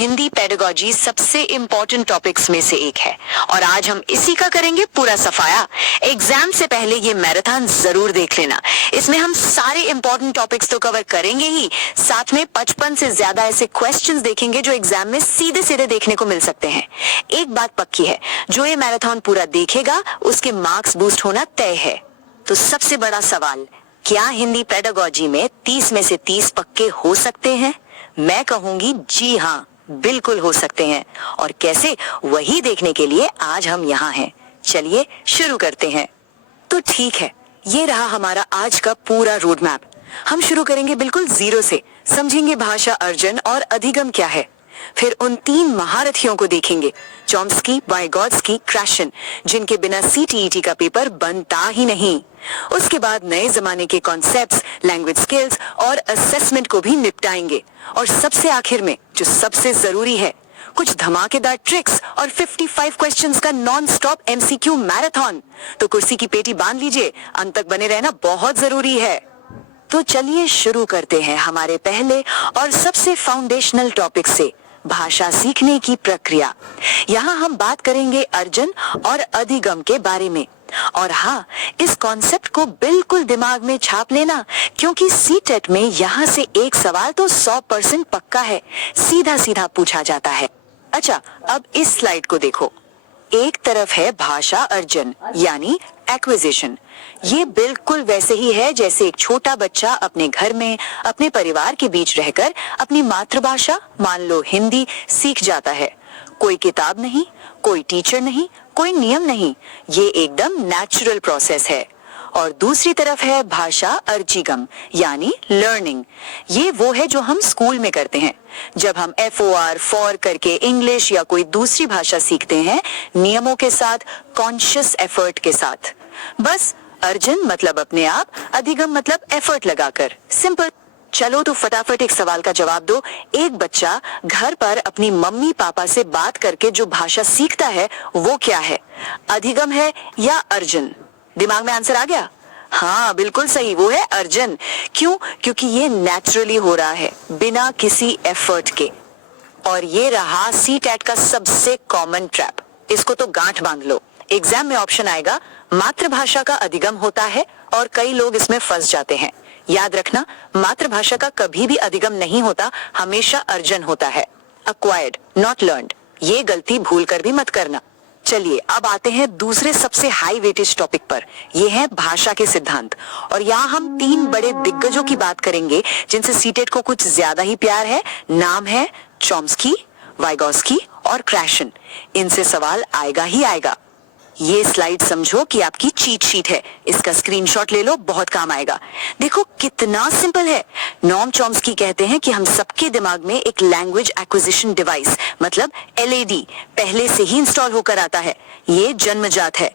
Hindi pedagogy सबसे important topics में से एक है और आज हम इसी का करेंगे पूरा सफाया। एग्जाम से पहले ये मैराथन जरूर देख लेना। इसमें हम सारे इम्पोर्टेंट टॉपिक्स तो कवर करेंगे ही, साथ में 55 से ज्यादा ऐसे क्वेश्चंस देखेंगे जो एग्जाम में सीधे सीधे देखने को मिल सकते हैं। एक बात पक्की है, जो ये मैराथन पूरा देखेगा उसके मार्क्स बूस्ट होना तय है। तो सबसे बड़ा सवाल, क्या हिंदी पेडागोजी में 30 में से 30 पक्के हो सकते हैं? मैं कहूंगी जी हाँ, बिल्कुल हो सकते हैं। और कैसे, वही देखने के लिए आज हम यहाँ हैं। चलिए शुरू करते हैं। तो ठीक है, ये रहा हमारा आज का पूरा रोड मैप। हम शुरू करेंगे बिल्कुल जीरो से, समझेंगे भाषा अर्जन और अधिगम क्या है। फिर उन 3 महारथियों को देखेंगे, चॉम्स्की, वाइगॉट्स्की, क्रैशन, जिनके बिना सीटीईटी का पेपर बनता ही नहीं। उसके बाद नए जमाने के कॉन्सेप्ट्स, लैंग्वेज स्किल्स और असेसमेंट को भी निपटाएंगे। और सबसे आखिर में जो सबसे जरूरी है, कुछ धमाकेदार ट्रिक्स और 55 क्वेश्चंस का नॉन स्टॉप एमसीक्यू मैराथन। तो कुर्सी की पेटी बांध लीजिए, अंत तक बने रहना बहुत जरूरी है। तो चलिए शुरू करते हैं हमारे पहले और सबसे फाउंडेशनल टॉपिक से, भाषा सीखने की प्रक्रिया। यहाँ हम बात करेंगे अर्जन और अधिगम के बारे में। और हाँ, इस कॉन्सेप्ट को बिल्कुल दिमाग में छाप लेना, क्योंकि सीटेट में यहाँ से एक सवाल तो 100% पक्का है, सीधा सीधा पूछा जाता है। अच्छा, अब इस स्लाइड को देखो। एक तरफ है भाषा अर्जन यानी एक्विजिशन। ये बिल्कुल वैसे ही है जैसे एक छोटा बच्चा अपने घर में अपने परिवार के बीच रहकर अपनी मातृभाषा, मान लो हिंदी, सीख जाता है। कोई किताब नहीं, कोई टीचर नहीं, कोई नियम नहीं, ये एकदम नेचुरल प्रोसेस है। और दूसरी तरफ है भाषा अर्जिगम यानी लर्निंग। ये वो है जो हम स्कूल में करते हैं, जब हम FOR फॉर करके इंग्लिश या कोई दूसरी भाषा सीखते हैं, नियमों के साथ, कॉन्शियस एफर्ट के साथ। बस अर्जन मतलब अपने आप, अधिगम मतलब एफर्ट लगाकर। सिंपल। चलो तो फटाफट एक सवाल का जवाब दो। एक बच्चा घर पर अपनी मम्मी पापा से बात करके जो भाषा सीखता है वो क्या है, अधिगम है या अर्जन? दिमाग में आंसर आ गया? हाँ, बिल्कुल सही, वो है अर्जन। क्यों? क्योंकि ये नेचुरली हो रहा है, बिना किसी एफर्ट के। और ये रहा सीटेट का सबसे कॉमन ट्रैप। इसको तो गांठ बांध लो। एग्जाम में ऑप्शन आएगा मातृभाषा का अधिगम होता है और कई लोग इसमें फंस जाते हैं। याद रखना, मातृभाषा का कभी भी अधिगम नहीं होता, हमेशा अर्जन होता है। Acquired, not learned. ये गलती भूल कर भी मत करना। चलिए अब आते हैं दूसरे सबसे हाई वेटेज टॉपिक पर। ये है भाषा के सिद्धांत। और यहाँ हम 3 बड़े दिग्गजों की बात करेंगे जिनसे सीटेट को कुछ ज्यादा ही प्यार है। नाम है चॉम्स्की, वाइगॉट्स्की और क्रैशन। इनसे सवाल आएगा ही आएगा। ये स्लाइड समझो कि आपकी चीट शीट है, इसका स्क्रीनशॉट ले लो, बहुत काम आएगा। देखो कितना सिंपल है। नॉम चॉम्स्की कहते हैं कि हम सबके दिमाग में एक लैंग्वेज एक्विजिशन डिवाइस मतलब LAD पहले से ही इंस्टॉल होकर आता है, ये जन्मजात है।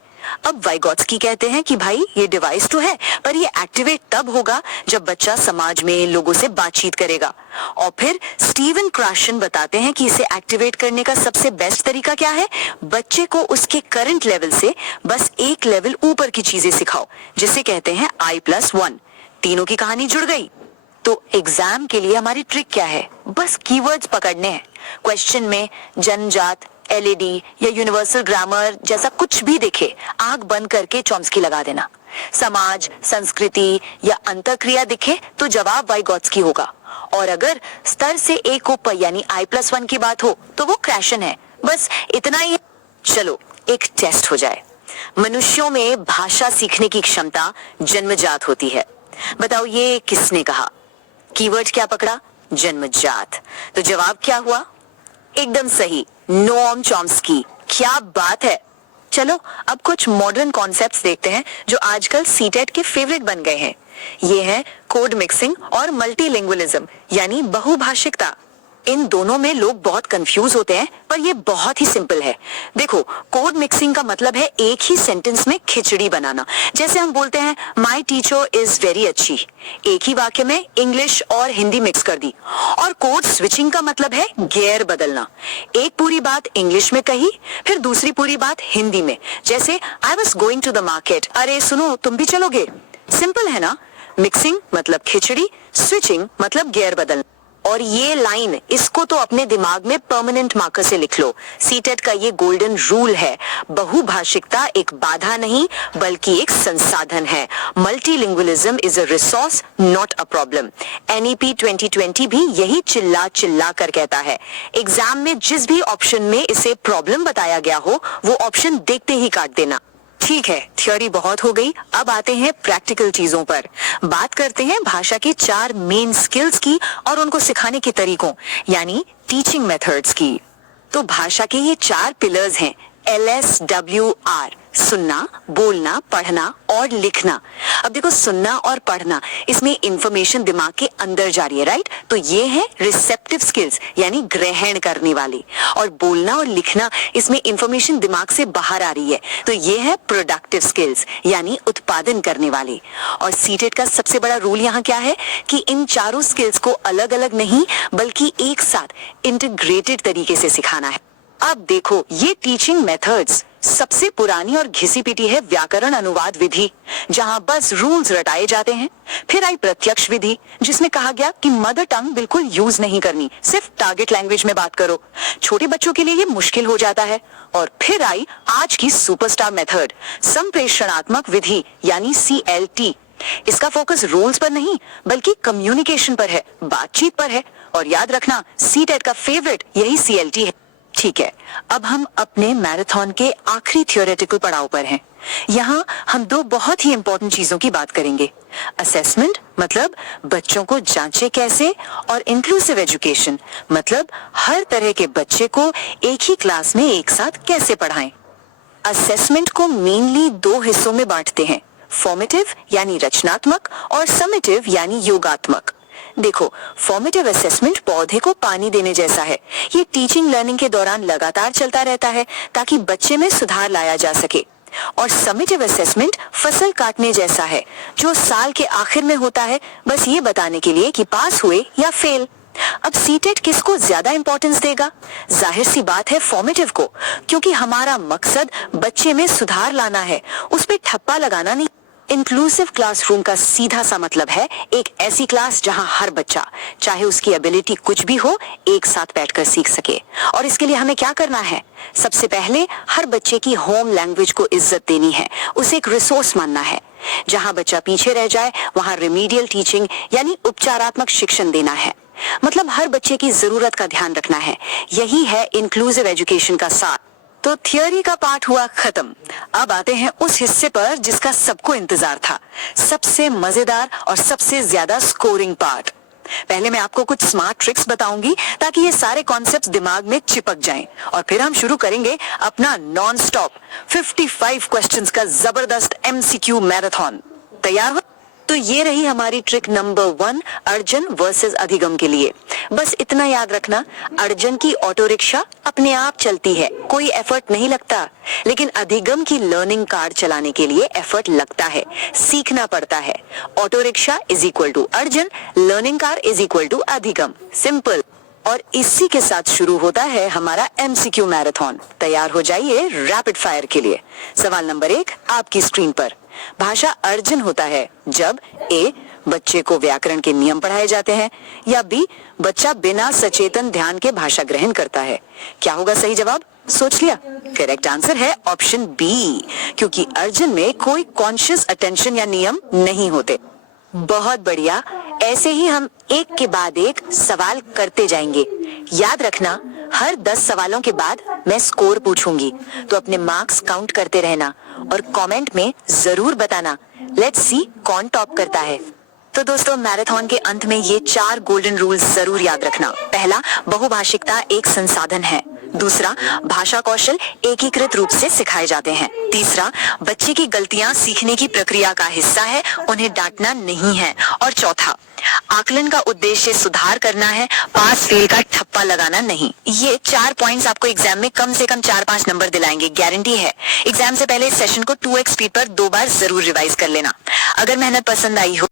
अब वाइगॉट्स्की कहते हैं कि भाई ये डिवाइस तो है, पर ये एक्टिवेट तब होगा जब बच्चा समाज में लोगों से बातचीत करेगा। और फिर स्टीवन क्रैशन बताते हैं कि इसे एक्टिवेट करने का सबसे बेस्ट तरीका क्या है, बच्चे को उसके करंट लेवल से बस एक लेवल ऊपर की चीजें सिखाओ, जिसे कहते हैं I+1। तीनों की कहानी जुड़ गई। तो एग्जाम के लिए हमारी ट्रिक क्या है, बस कीवर्ड्स पकड़ने हैं। क्वेश्चन में जन्मजात, LAD या यूनिवर्सल ग्रामर जैसा कुछ भी दिखे, आंख बंद करके चॉम्स्की लगा देना। समाज, संस्कृति या अंतःक्रिया दिखे तो जवाब वाइगॉट्स्की होगा। और अगर स्तर से एक ऊपर यानी I+1 की बात हो तो वो क्रैशन है। बस इतना ही। चलो एक टेस्ट हो जाए। मनुष्यों में भाषा सीखने की क्षमता जन्मजात होती है। बताओ ये किसने कहा? कीवर्ड क्या पकड़ा? जन्मजात। तो जवाब क्या हुआ? एकदम सही, नोम चॉम्स्की। क्या बात है। चलो अब कुछ मॉडर्न कॉन्सेप्ट्स देखते हैं जो आजकल सीटेट के फेवरेट बन गए हैं। ये है कोड मिक्सिंग और मल्टीलिंगुअलिज्म यानी बहुभाषिकता। इन दोनों में लोग बहुत कंफ्यूज होते हैं, पर ये बहुत ही सिंपल है। देखो, कोड मिक्सिंग का मतलब है एक ही सेंटेंस में खिचड़ी बनाना। जैसे हम बोलते हैं माई टीचर इज वेरी अच्छी, एक ही वाक्य में इंग्लिश और हिंदी मिक्स कर दी। और कोड स्विचिंग का मतलब है गेयर बदलना। एक पूरी बात इंग्लिश में कही, फिर दूसरी पूरी बात हिंदी में। जैसे I was going to the market, अरे सुनो तुम भी चलोगे। सिंपल है ना? मिक्सिंग मतलब खिचड़ी, स्विचिंग मतलब गेयर बदलना। और ये लाइन, इसको तो अपने दिमाग में परमानेंट मार्कर से लिख लो। सीटेट का ये गोल्डन रूल है, बहुभाषिकता एक बाधा नहीं बल्कि एक संसाधन है। Multilingualism is a resource not a problem. NEP 2020 भी यही चिल्ला चिल्ला कर कहता है। एग्जाम में जिस भी ऑप्शन में इसे प्रॉब्लम बताया गया हो वो ऑप्शन देखते ही काट देना। ठीक है, थ्योरी बहुत हो गई, अब आते हैं प्रैक्टिकल चीजों पर। बात करते हैं भाषा की 4 मेन स्किल्स की और उनको सिखाने के तरीकों यानी टीचिंग मेथड्स की। तो भाषा के ये 4 पिलर्स हैं, LSWR, सुनना, बोलना, पढ़ना और लिखना। अब देखो, सुनना और पढ़ना, इसमें इंफॉर्मेशन दिमाग के अंदर जा रही है, राइट? तो ये है रिसेप्टिव स्किल्स यानी ग्रहण करने वाली। और बोलना और लिखना, इसमें इंफॉर्मेशन दिमाग से बाहर आ रही है, तो ये है प्रोडक्टिव स्किल्स यानी उत्पादन करने वाली। और सीटेट का सबसे बड़ा रूल यहाँ क्या है कि इन चारों स्किल्स को अलग अलग नहीं बल्कि एक साथ इंटीग्रेटेड तरीके से सिखाना है। अब देखो, ये टीचिंग मेथड्स सबसे पुरानी और घिसी पिटी है व्याकरण अनुवाद विधि, जहां बस रूल्स रटाए जाते हैं। फिर आई प्रत्यक्ष विधि, जिसमें कहा गया कि मदर टंग बिल्कुल यूज नहीं करनी, सिर्फ टारगेट लैंग्वेज में बात करो। छोटे बच्चों के लिए ये मुश्किल हो जाता है। और फिर आई आज की सुपरस्टार मेथड, संप्रेषणात्मक विधि यानी CLT। इसका फोकस रूल्स पर नहीं बल्कि कम्युनिकेशन पर है, बातचीत पर है। और याद रखना, सीटेट का फेवरेट यही CLT है। ठीक है, अब हम अपने मैराथन के आखिरी थियोरेटिकल पड़ाव पर हैं। यहाँ हम 2 बहुत ही इंपॉर्टेंट चीजों की बात करेंगे, असेसमेंट मतलब बच्चों को जांचे कैसे, और इंक्लूसिव एजुकेशन मतलब हर तरह के बच्चे को एक ही क्लास में एक साथ कैसे पढ़ाएं। असेसमेंट को मेनली 2 हिस्सों में बांटते हैं, फॉर्मेटिव यानी रचनात्मक और समेटिव यानी योगात्मक। देखो, फॉर्मेटिव असेसमेंट पौधे को पानी देने जैसा है। ये टीचिंग लर्निंग के दौरान लगातार चलता रहता है ताकि बच्चे में सुधार लाया जा सके। और समेटिव असेसमेंट फसल काटने जैसा है, जो साल के आखिर में होता है, बस ये बताने के लिए कि पास हुए या फेल। अब सीटेट किसको ज्यादा इंपॉर्टेंस देगा? जाहिर सी बात है फॉर्मेटिव को, क्योंकि हमारा मकसद बच्चे में सुधार लाना है, उस पे ठप्पा लगाना नहीं। इंक्लूसिव क्लासरूम का सीधा सा मतलब है एक ऐसी क्लास जहां हर बच्चा, चाहे उसकी एबिलिटी कुछ भी हो, एक साथ बैठकर सीख सके। और इसके लिए हमें क्या करना है? सबसे पहले हर बच्चे की होम लैंग्वेज को इज्जत देनी है, उसे एक रिसोर्स मानना है। जहां बच्चा पीछे रह जाए वहां रिमीडियल टीचिंग यानी उपचारात्मक शिक्षण देना है। मतलब हर बच्चे की जरूरत का ध्यान रखना है। यही है इंक्लूसिव एजुकेशन का सार। तो थियोरी का पार्ट हुआ खत्म। अब आते हैं उस हिस्से पर जिसका सबको इंतजार था, सबसे मजेदार और सबसे ज्यादा स्कोरिंग पार्ट। पहले मैं आपको कुछ स्मार्ट ट्रिक्स बताऊंगी ताकि ये सारे कॉन्सेप्ट्स दिमाग में चिपक जाएं, और फिर हम शुरू करेंगे अपना नॉन स्टॉप 55 क्वेश्चंस का जबरदस्त MCQ मैराथन। तैयार हो? तो ये रही हमारी ट्रिक नंबर 1 अर्जन वर्सेस अधिगम के लिए। बस इतना याद रखना, अर्जन की ऑटो रिक्शा अपने आप चलती है, कोई एफर्ट नहीं लगता। लेकिन अधिगम की लर्निंग कार्ड चलाने के लिए एफर्ट लगता है, सीखना पड़ता है। Auto rickshaw is equal to अर्जन, learning card is equal to अधिगम, सिंपल। और इसी के साथ शुरू होता है हमारा MCQ मैराथन। तैयार हो जाइए रैपिड फायर के लिए। सवाल नंबर 1 आपकी स्क्रीन पर। भाषा अर्जन होता है जब A बच्चे को व्याकरण के नियम पढ़ाए जाते हैं, या B बच्चा बिना सचेतन ध्यान के भाषा ग्रहण करता है। क्या होगा सही जवाब? सोच लिया? करेक्ट आंसर है ऑप्शन B, क्योंकि अर्जन में कोई कॉन्शियस अटेंशन या नियम नहीं होते। बहुत बढ़िया, ऐसे ही हम एक के बाद एक सवाल करते जाएंगे। याद रखना, हर 10 सवालों के बाद मैं स्कोर पूछूंगी, तो अपने मार्क्स काउंट करते रहना और कमेंट में जरूर बताना। लेट्स सी कौन टॉप करता है। तो दोस्तों, मैराथन के अंत में ये 4 गोल्डन रूल्स जरूर याद रखना। पहला, बहुभाषिकता एक संसाधन है। दूसरा, भाषा कौशल एकीकृत रूप से सिखाए जाते हैं। तीसरा, बच्चे की गलतियां सीखने की प्रक्रिया का हिस्सा है, उन्हें डांटना नहीं है। और चौथा, आकलन का उद्देश्य सुधार करना है, पास फेल का ठप्पा लगाना नहीं। ये 4 पॉइंट्स आपको एग्जाम में कम से कम 4-5 नंबर दिलाएंगे, गारंटी है। एग्जाम से पहले इस सेशन को 2x स्पीड पर 2 बार जरूर रिवाइज कर लेना। अगर मेहनत पसंद आई हो